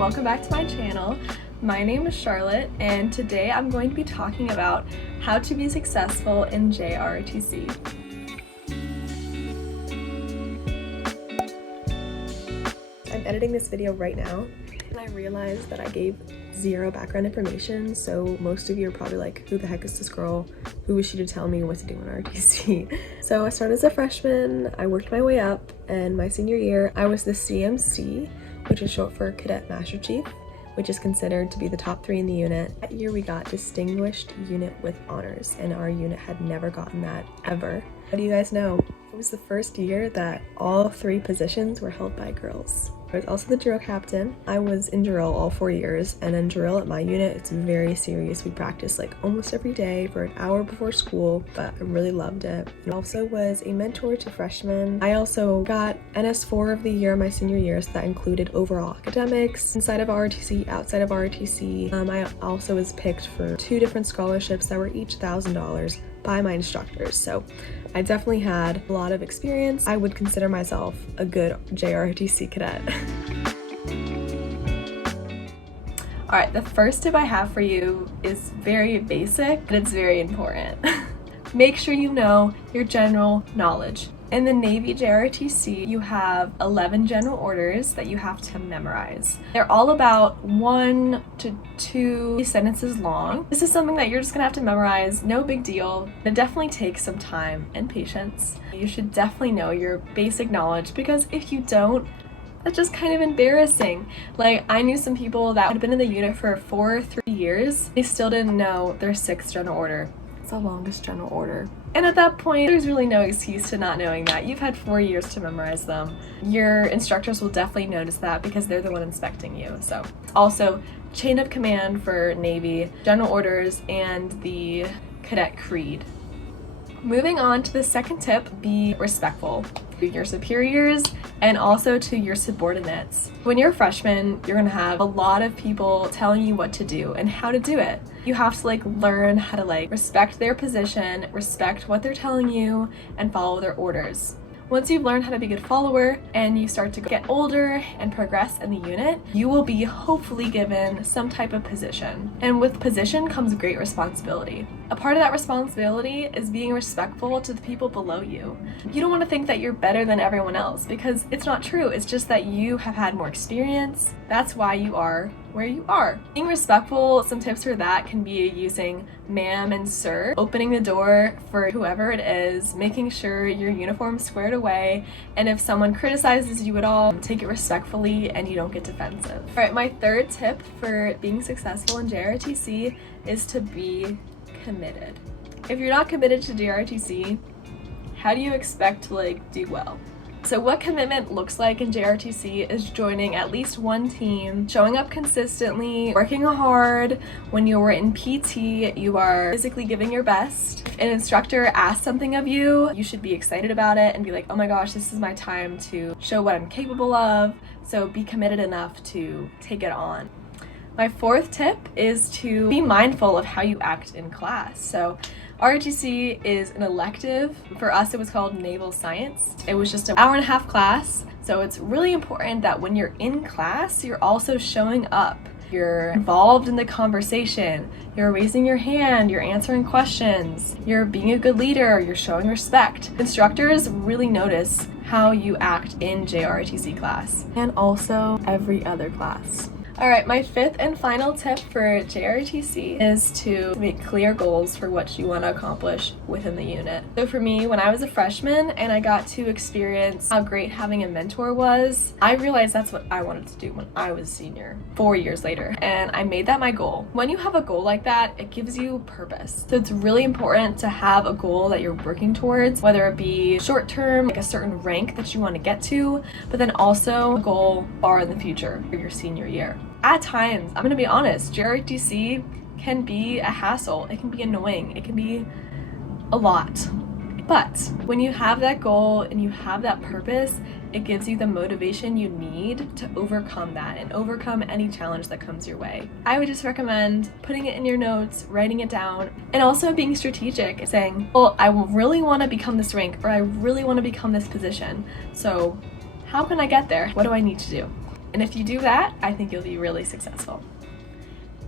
welcome back to my channel. My name is Charlotte, and today I'm going to be talking about how to be successful in JROTC. I'm editing this video right now, and I realized that I gave zero background information, so most of you are probably like, who the heck is this girl? Who is she to tell me what to do in ROTC? So I started as a freshman, I worked my way up, and my senior year I was the CMC, which is short for Cadet Master Chief, which is considered to be the top 3 in the unit. That year we got Distinguished Unit with Honors, and our unit had never gotten that ever. How do you guys know? It was the first year that all 3 positions were held by girls. I was also the drill captain. I was in drill all 4 years, and in drill at my unit, it's very serious. We practice like almost every day for an hour before school, but I really loved it. I also was a mentor to freshmen. I also got NS4 of the year my senior year, so that included overall academics, inside of ROTC, outside of ROTC. I also was picked for 2 different scholarships that were each $1,000 by my instructors, so I definitely had a lot of experience. I would consider myself a good JROTC cadet. Alright, the first tip I have for you is very basic, but it's very important. Make sure you know your general knowledge. In the Navy JROTC, you have 11 general orders that you have to memorize. They're all about 1 to 2 sentences long. This is something that you're just gonna have to memorize, no big deal. It definitely takes some time and patience. You should definitely know your basic knowledge, because if you don't, that's just kind of embarrassing. Like, I knew some people that had been in the unit for 4 or 3 years. They still didn't know their 6th general order. It's the longest general order. And at that point, there's really no excuse to not knowing that. You've had 4 years to memorize them. Your instructors will definitely notice that because they're the one inspecting you. So, also, chain of command for Navy, general orders, and the cadet creed. Moving on to the second tip, be respectful to your superiors and also to your subordinates. When you're a freshman, you're gonna have a lot of people telling you what to do and how to do it. You have to learn how to respect their position, respect what they're telling you, and follow their orders. Once you've learned how to be a good follower and you start to get older and progress in the unit, you will be hopefully given some type of position. And with position comes great responsibility. A part of that responsibility is being respectful to the people below you. You don't want to think that you're better than everyone else, because it's not true. It's just that you have had more experience. That's why you are where you are. Being respectful, some tips for that can be using ma'am and sir, opening the door for whoever it is, making sure your uniform's squared away, and if someone criticizes you at all, take it respectfully and you don't get defensive. Alright, my third tip for being successful in JROTC is to be committed. If you're not committed to JROTC, how do you expect to do well? So what commitment looks like in JROTC is joining at least one team, showing up consistently, working hard. When you're in PT, you are physically giving your best. If an instructor asks something of you, you should be excited about it and be like, oh my gosh, this is my time to show what I'm capable of. So be committed enough to take it on. My fourth tip is to be mindful of how you act in class. So ROTC is an elective. For us, it was called Naval Science. It was just an hour-and-a-half class. So it's really important that when you're in class, you're also showing up. You're involved in the conversation. You're raising your hand. You're answering questions. You're being a good leader. You're showing respect. Instructors really notice how you act in JROTC class and also every other class. Alright, my fifth and final tip for JROTC is to make clear goals for what you want to accomplish within the unit. So for me, when I was a freshman and I got to experience how great having a mentor was, I realized that's what I wanted to do when I was a senior 4 years later, and I made that my goal. When you have a goal like that, it gives you purpose. So it's really important to have a goal that you're working towards, whether it be short term, like a certain rank that you want to get to, but then also a goal far in the future for your senior year. At times, I'm gonna be honest, JROTC can be a hassle, it can be annoying, it can be a lot. But when you have that goal and you have that purpose, it gives you the motivation you need to overcome that and overcome any challenge that comes your way. I would just recommend putting it in your notes, writing it down, and also being strategic, saying, well, I really want to become this rank, or I really want to become this position. So how can I get there? What do I need to do? And if you do that, I think you'll be really successful.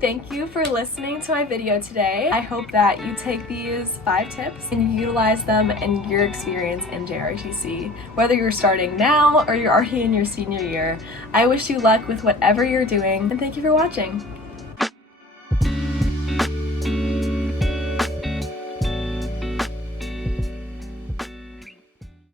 Thank you for listening to my video today. I hope that you take these 5 tips and utilize them in your experience in JROTC. Whether you're starting now or you're already in your senior year, I wish you luck with whatever you're doing, and thank you for watching.